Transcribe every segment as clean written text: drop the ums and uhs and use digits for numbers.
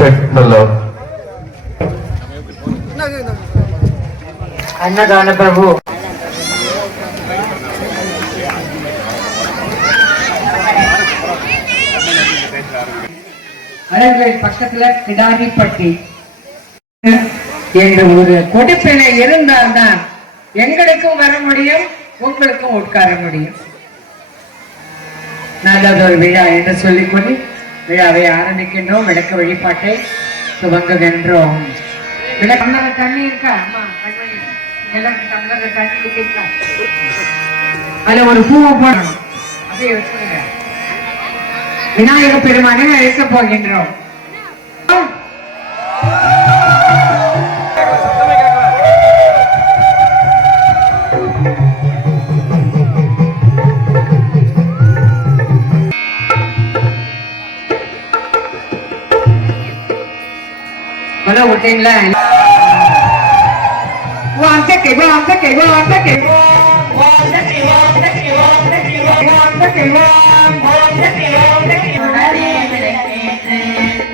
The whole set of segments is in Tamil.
check the love. अन्नदान प्रभु பக்கத்துல கிடாரிப்பட்டி என்ற ஒரு கொடுப்பினை இருந்தால்தான் எங்களுக்கும் வர முடியும், உங்களுக்கும் உட்கார முடியும். நல்லதொரு விழா என்று சொல்லிக்கொண்டு விழாவை ஆரம்பிக்கின்றோம். விளக்க வழிபாட்டை துவங்குகின்றோம். டம்ளர் தண்ணி இருக்கா? எல்லாருக்கும் டம்ளர் தண்ணி இருக்கா? அதுல ஒரு பூவை போடணும். அப்படியே வச்சுருங்க. விநாயக பெருமானை அழைக்க போகின்றோம். விட்டீங்களா?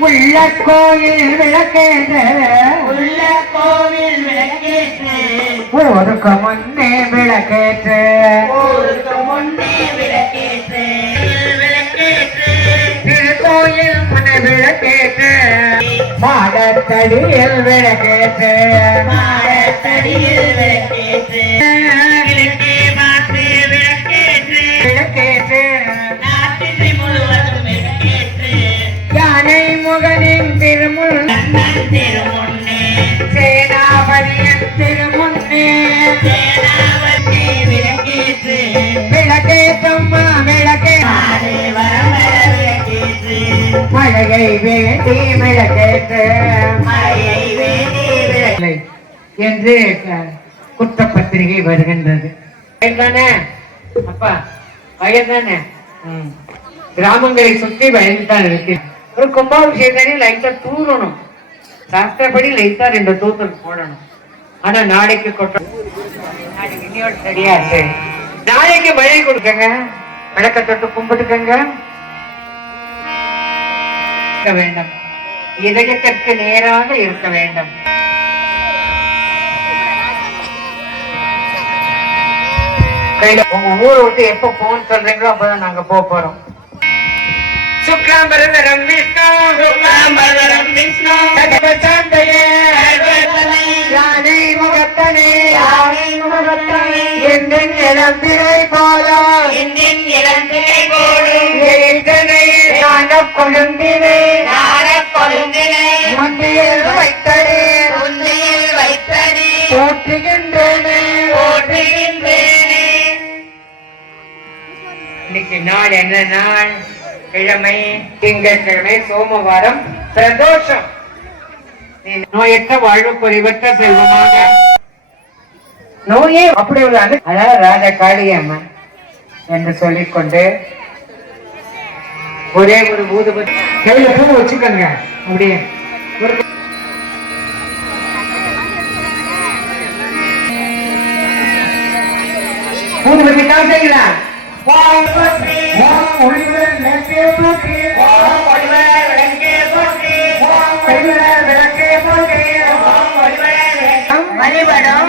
உள்ள கோயில் விளக்கேற்று, உள்ள கோவில் விளக்கேற்று, ஊருக்கு முன்னே விளக்கேற்று, ஊருக்கு முன்னே விளக்கேற்று, விளக்கேற்று, திருக்கோயில் முன்னே விளக்கேற்று, மாடத்தடியில் விளக்கேற்று, மாடத்தடியில் விளக்கேற்று, விளக்கே மாற்று விளக்கேற்று, விளக்கேற்று, நாட்டினை முழுவதும் விளக்கேற்று, யானை முகனின் திருமுன் திருமுன்னே, சேனாபதியின் திருமுன்னே, சேனாபதி விளக்கேற்று, விளக்கேற்றம்மா விளக்கே, விளக்கேற்று, மழையை வேண்டி விளக்கேற்று, மழையை வேண்டி விளக்கே என்று குற்றப்பத்திரிகை வருகின்றது. அப்பா வயதானே கிராமங்களை சுற்றி வயல்தான் இருக்கு. ஒரு கும்பாபிஷேகனே லைட்டா தூரணும். சாஸ்திரப்படி லைட்டா 2 தூத்தல் போடணும். ஆனா நாளைக்கு இன்னையோட சரியா இருக்கு. நாளைக்கு மழை கொடுக்கங்க, விளக்க தொட்டு கும்பிட்டுக்கங்க வேண்டும். இதயத்திற்கு நேராக இருக்க வேண்டும். கையில உங்க ஊரை விட்டு எப்ப போன்னு சொல்றீங்களோ அப்பதான் நாங்க போறோம். சுக்லாம்பரதரம் விஷ்ணு, சுக்லாம்பரதரம் விஷ்ணு, சகபசாந்தயே, யானை முகத்தனே, யானை முகத்தனே, எந்தின் இளம்பிறை போலோ, எந்தின் இளம்பிறை போலும், எய்தனை ஞானக் கொழுந்தினை, ஞானக் கொழுந்தினை, முந்தியில் வைத்தனே, முந்தியில் வைத்தனே, போற்றுகின்றேனே, போற்றுகின்றேனே. இன்னைக்கு நாள் என்ன நாள்? கிழமை, திங்கட்கிழமை, சோமவாரம், பிரதோஷம். நோயற்ற வாழ்வு பொறிவற்ற செல்வமாக நோயே அப்படி ஒரு அதாவது ராஜா காளியம்மன் என்று சொல்லிக்கொண்டு ஒரே ஒரு ஊதுபத்தி கையில பூ வச்சுக்கோங்க. அப்படியே ஊதுபத்தி காட்டுங்களா?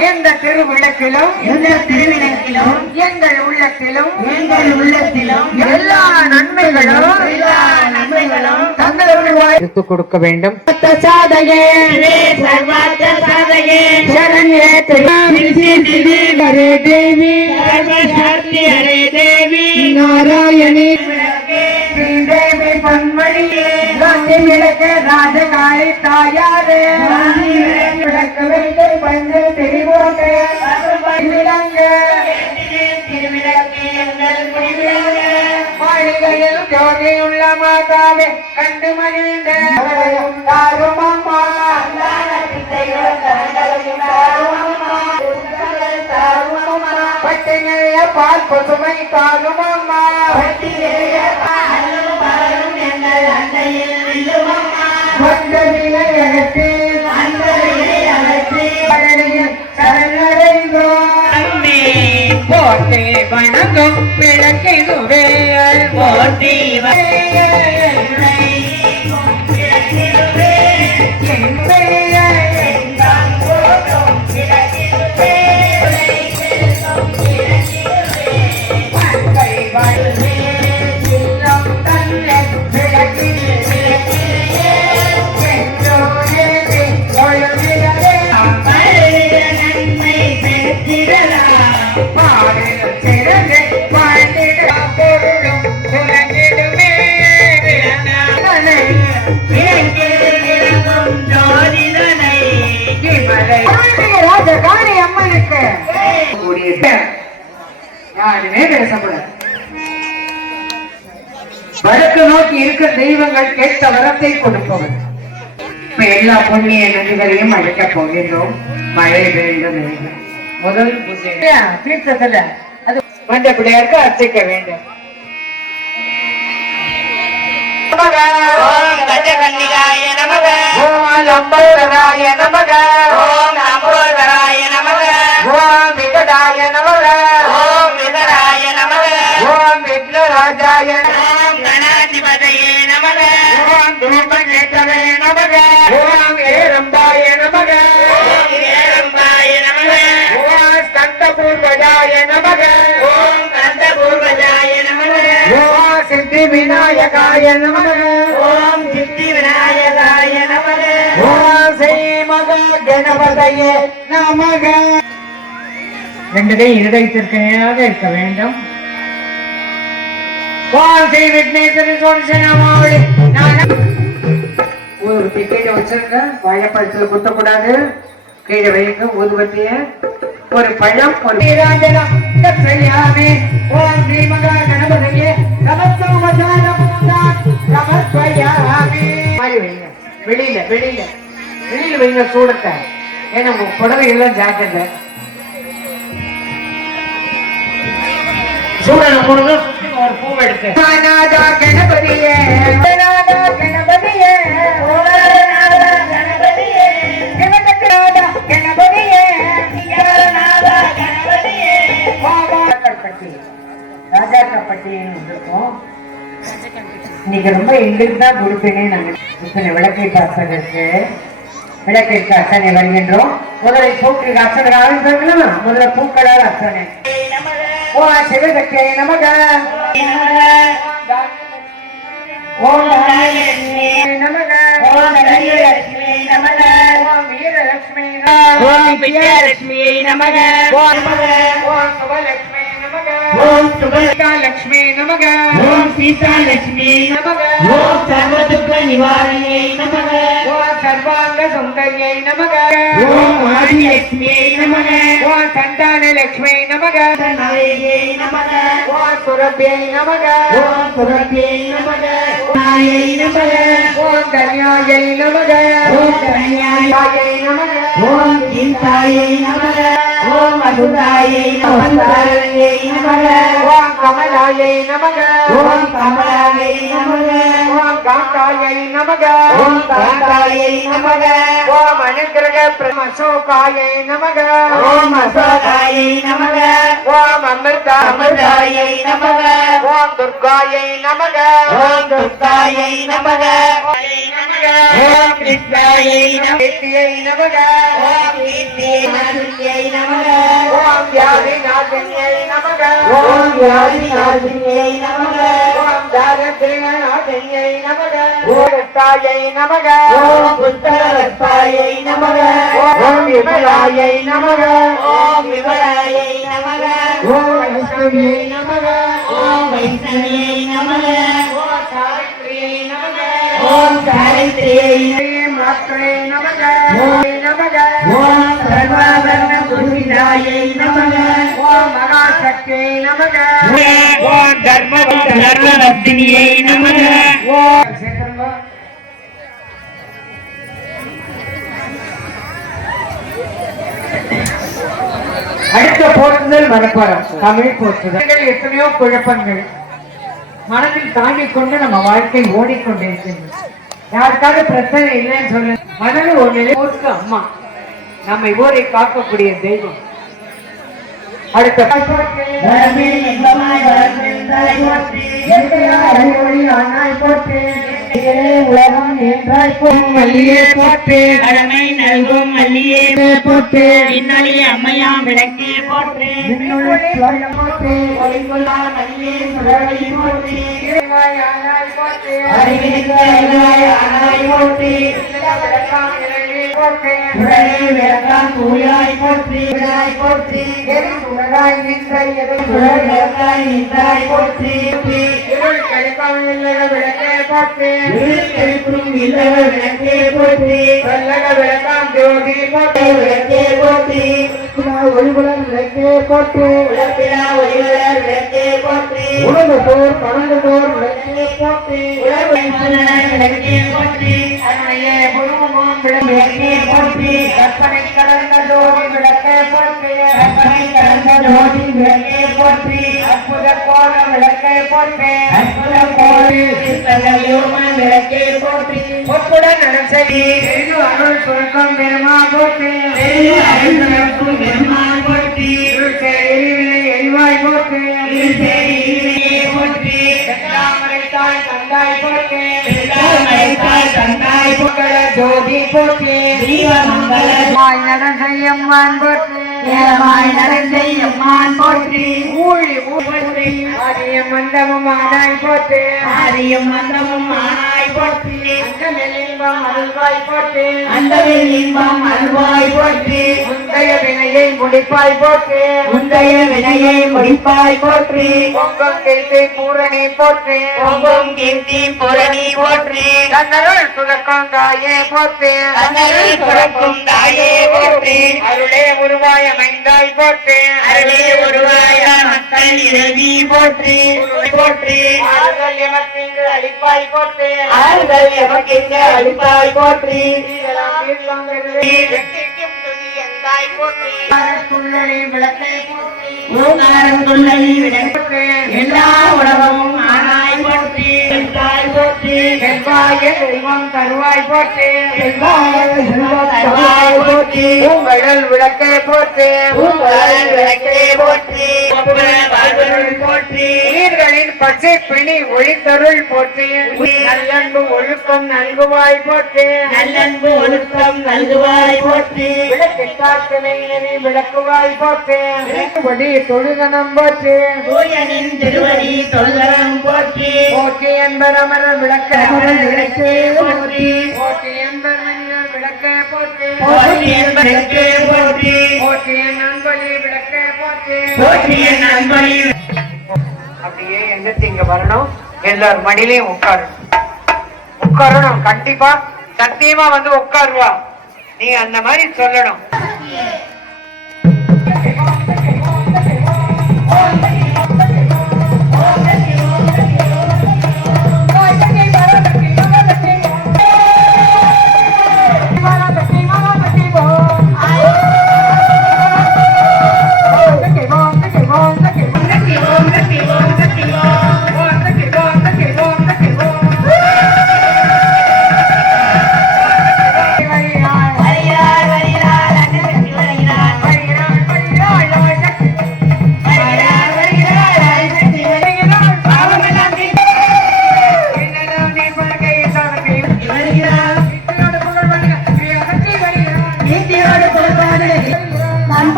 எந்த திருவிளக்கிலும், எந்த திருவிளக்கிலும், எங்கள் உள்ளத்திலும், எங்கள் உள்ளத்திலும் எல்லா நன்மைகளும், எல்லா நன்மைகளும் தங்களுடைய எடுத்துக் கொடுக்க வேண்டும். சாதகே சர்வார்த்த சாதகே சரண்யே ஹரே தேவி, சர்வசக்தி ஹரே தேவி, நாராயணி ஸ்ரீதேவி பொன்மணியே, காந்தி விளக்கு ராஜகாளி தாயாரே, விளக்கு வைத்து பஞ்சு திரிபோட்டு விளங்கு, திருவிளக்கு எங்கள் குடிவிளங்க, மாளிகையில் ஜோதியுள்ள மாதாவே கண்டு மகிழ்ந்த தாருமம்மா, பட்டினைய பால் பசுமை தாருமம்மா, போட்டி வணக்கம் விளக்கிதுவே, போட்டி ராஜகாணி அம்மனுக்கு யாருமே பேசக்கூடாது. வடக்கு நோக்கி இருக்கிற தெய்வங்கள் கேட்ட வரத்தை கொடுப்பவர். இப்ப எல்லா புண்ணிய நதிகளையும் அழைக்க போகின்றோம். மழை வேண்டும் வேண்டும். முதல் பூஜை தீர்த்தத்துல அது மஞ்ச பிள்ளையாருக்கு அர்ச்சிக்க வேண்டும். ஓம் கஜகன்னிகாய நமக. ஓம் லம்போதராய நமக. ஓம் லம்போதராய நமக. ஓம் விகடாய நமக. ஓம் விகடாய நமக. ஓம் விக்னராஜாய ஓம் கணாதிபதயே நமக. ஓம் தூமகேதவே நமக. ஓம் ஏரம்பாய நமக. ஓம் ஏரம்பாய நமக. ஓம் ஸ்கந்தபூர்வஜாய நமக. ஓம் கந்தபூர்வஜாய நமக. ஓம் சித்தி விநாயகாய நமக. ஓம் சித்தி விநாயகாய நமக. ஓம் ஸ்ரீ மகா கணபதயே நமக. ரெண்டு கை இருதயத்திற்கு நேராக இருக்க வேண்டும். ஓம் ஸ்ரீ விக்னேஸ்வரி சோழசனாமாவளி. ஒரு கீழே வச்சிருங்க. வாழைப்பழத்துல குத்தக்கூடாது. கீழே வைங்க ஊதுபத்திய. ஒரு பழம் ஒரு நீராஞ்சனம் செய்யாமே. ஓம் ஸ்ரீ மகா கணபதியே வெளியில வெளியில வெளியில வைங்க சூடத்தை. ஏன்னா உங்க புடவை எல்லாம் ஜாக்கிரதை. சூடனை போடுங்க. ஒரு பூ எடுத்து கணபதியே கணபதியே இன்னைக்கு ரொம்ப எங்களுக்கு தான் கொடுப்பேனே. நாங்க இத்தனை விளக்கை அர்ச்சனைக்கு விளக்கிற்கு அர்ச்சனை வருகின்றோம். முதலை பூக்களுக்கு அர்ச்சனை ஆரம்பிக்கலாம். முதல்ல பூக்களால் அர்ச்சனை. ஓ சிவசக்தியை நமக. ஓம் நமக. ஓம் வீரலட்சுமி நமக. ஓம் வீரலட்சுமி ஓம் விஜயலட்சுமி நமக. ஓம் சுபலட்சுமி நமக. ஓம் லட்சுமி நமக. ஓம் சீதாலட்சுமி நமக. ஓம் சர்வதுக்க நிவாரணியை நமக. ஓம் சர்வாங்க சுந்தரியை நமக. ஓம் ஆதிலட்சுமியை நமக. ஓம் சந்தான லட்சுமி நமக. நாயகியை நமக. ஓம் சுரபியை நமக. ஓம் சுரபியை நமக. நாயை நமக. ஓம் கன்யாயை நமக. ஓம் கன்யாயை நமக. ஓம் கீதாயை நமக. ஓம் அசுதாயை நமஸ்தாயை நமக. ஓம் கமலாயை நமக. ஓம் கமலாயை நமக. ஓம் காந்தாயை நமக. ஓம் காந்தாயை நமக. ஓம் அனுகிரக பிரமசோகாயை நமக. ஓம் அசோகாயை நமக. ஓம் அமிர்தா அமிர்தாயை நமக. ஓம் துர்காயை நமக. ஓம் துர்காயை நமக. ஓம் கிருஷ்ணாயை நமக. கீர்த்தியை நமக. ஓம் கீர்த்தியை நாசினியை நமக. ஓம் வியாதி நாசினியை நமக. ஓம் வியாதி நாசினியை நமக. ஓம் தாரித்ரிய நாசினியை நமக. ஓம் ரத்தாயை நமக. ஓம் புத்தரத்தாயை நமக. ஓம் விமலாயை நமக. ஓம் விமலாயை நமக. ஓம் வைஷ்ணவியை நமக. ஓம் வைஷ்ணவியை நமக. ஓம் சாவித்ரியை நமக. ஓம் சாவித்ரியை மாத்ரே நமக. நமக. ஓம் சர்வாபரண பூஷிதாயை நமக. ஓம் மகாசக்தியை நமக. ஓம் தர்மவர்த்தினியை நமக. ஓம் சேகரம்பா. அடுத்த போற்றுதல் வரப்பாரம் தமிழ் போற்றுதல். எத்தனையோ குழப்பங்கள் மனதில் தாங்கிக் கொண்டு நம்ம வாழ்க்கை ஓடிக்கொண்டிருக்கின்றது. யாருக்காவது பிரச்சனை இல்லைன்னு சொல்ல மனதில் ஒரு நிலைக்கு அம்மா நம்மை ஊரை காக்கக்கூடிய தெய்வம். அடுத்த உலகம் என்றாய் மல்லியே போட்டு கடமை நல்கும் மல்லியே போட்டு இன்னொழி அம்மையாம் விளக்கே போட்டு போற்றி இருள் கழிக்கும் இல்லக விளக்கே போற்றி இருக்கும் இல்லவ விளக்கே போற்றி வல்லக விளக்காம் ஜோதி போற்றி விளக்கே போற்றி ஒளிபுலம் விளக்கே போற்றி உலப்பிலா ஒளிவளர் விளக்கே போற்றி உலகத்தோர் பணந்தோர் விளக்கே போற்றி விளக்கே போற்றி அன்னையே குருமுகம் விளக்கே போற்றி கற்பனை கடந்த ஜோதி விளக்கே போற்றி கற்பனை கடந்த ஜோதி விளக்கே போற்றி அற்புத கோல விளக்கே போற்றி அற்புத கோடி சித்தகயோம விளக்கே போற்றி ஒப்புடன் நடசெய்தி அருள் சுருக்கம் பெருமா போற்றி அருள்களுக்கும் பெருமாள் போற்றி எரிவினை எரிவாய் போற்றி போற்றி தாய் தந்தாய் போற்றி மறைத்தாய் தந்தாய் புகழ ஜோதி போற்றி தீபமங்கல நடன் செய்யம்மான் போற்றி ஏமாய் நடந்தை அம்மான் போற்றி ஊழி போற்றி ஆரிய மண்டபம் ஆனாய் போற்றி ஆரியம் மந்தமும் ஆனாய் போற்றி அந்தமெலின்பம் அருள்வாய் போற்றி அந்தவில் இன்பம் அருள்வாய் போற்றி முந்தைய வினையை முடிப்பாய் போற்றி முந்தைய வினையை முடிப்பாய் போற்றி பொங்கம் கீர்த்தி பூரணி போற்றி பொங்கும் கீர்த்தி புரணி போற்றி தன்னருள் சுதக்கம் தாயே போற்றி தன்னருள் பிறக்கும் தாயே போற்றி அருளே உருவாய மைந்தாய் போற்றி அருளே உருவாய மக்கள் இறைவி போற்றி போற்றி ஆறுதல் எமக்கிங்கு அளிப்பாய் போற்றி ஆறுதல் எமக்கிங்க அளிப்பாய் போற்றி இதெல்லாம் தீர்க்கம் பெறுவே. எட்டிக்கும் துதி எந்தாய் போற்றி துள்ளொளி விளக்கை போற்றி ஓங்காரம் துள்ளை விளக்கு போற்றி. எல்லா உலகமும் ஆனாய் போற்றி தாய் போற்றி செவ்வாய தெய்வம் தருவாய் போற்றி தருவாய் போற்றி பூங்கடல் விளக்கை போற்றி பூங்கடல் விளக்கே போற்றி ஒப்புர வாழ்வருள் போற்றி நீர்களின் பச்சை பிணி ஒளித்தருள் போற்றி நல்லன்பு ஒழுக்கம் நல்குவாய் போற்றி நல்லன்பு ஒழுக்கம் நல்குவாய் போற்றி விளக்கிட்டாற்றுமை நெறி விளக்குவாய் போற்றி விளக்குபடி தொழுதனம் போற்றி தூயனின் திருவடி தொழுதரம் போற்றி போற்றி என்பர் அமரர் விளக்க விளக்கே போற்றி போற்றி என்பர் மனிதர் விளக்க போற்றி போற்றி என்பதற்கே போற்றி போற்றி என் நண்பலி விளக்க போற்றி போற்றிய நண்பனி அப்படியே எந்திரிச்சு இங்க வரணும் எல்லார் மடியிலையும் உட்காரணும் கண்டிப்பா சத்தியமா வந்து உட்காருவா நீ அந்த மாதிரி சொல்லணும்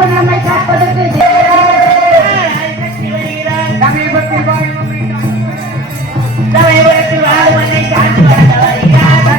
நம்மை காப்பதற்கு தமிழகத்தில் வாழ்வனை காத்து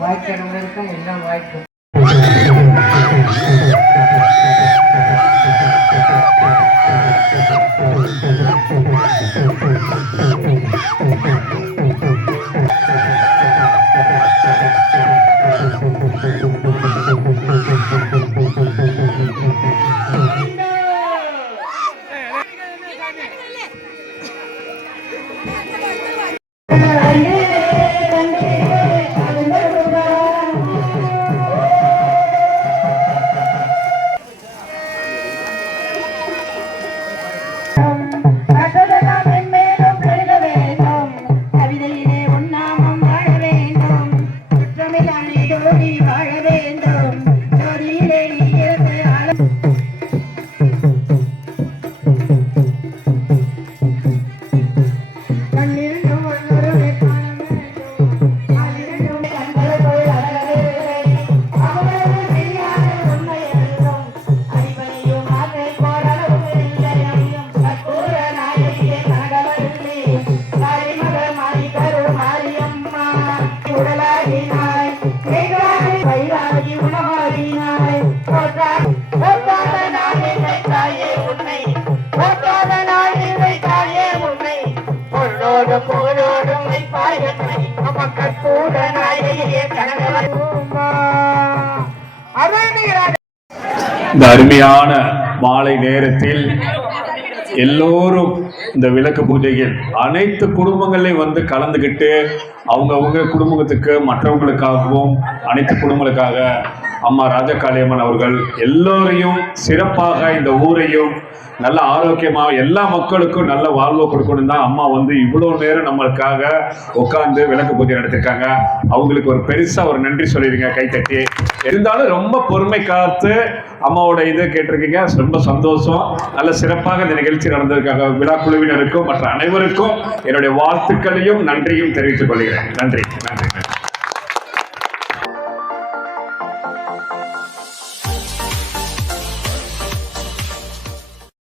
வாய்க்கிறவங்களுக்கும் எல்லாம் வாய்க்கும். இந்த அருமையான மாலை நேரத்தில் எல்லோரும் இந்த விளக்கு பூஜையில் அனைத்து குடும்பங்களையும் வந்து கலந்துக்கிட்டு அவங்க குடும்பத்துக்கு மற்றவங்களுக்காகவும் அனைத்து குடும்பங்களுக்காக அம்மா ராஜகாளியம்மன் அவர்கள் எல்லோரையும் சிறப்பாக இந்த ஊரையும் நல்ல ஆரோக்கியமாக எல்லா மக்களுக்கும் நல்ல வாழ்வு கொடுக்கணும் தான் அம்மா வந்து இவ்வளோ நேரம் நம்மளுக்காக உட்காந்து விளக்கு பூஜை நடத்திருக்காங்க. அவங்களுக்கு ஒரு பெருசாக ஒரு நன்றி சொல்லிடுங்க கைத்தட்டி. இருந்தாலும் ரொம்ப பொறுமை காத்து அம்மாவோட இது கேட்டிருக்கீங்க, ரொம்ப சந்தோஷம். நல்ல சிறப்பாக இந்த நிகழ்ச்சி நடந்திருக்காங்க. விழா குழுவினருக்கும் மற்ற அனைவருக்கும் என்னுடைய வாழ்த்துக்களையும் நன்றியும் தெரிவித்துக் கொள்கிறேன். நன்றி நன்றி.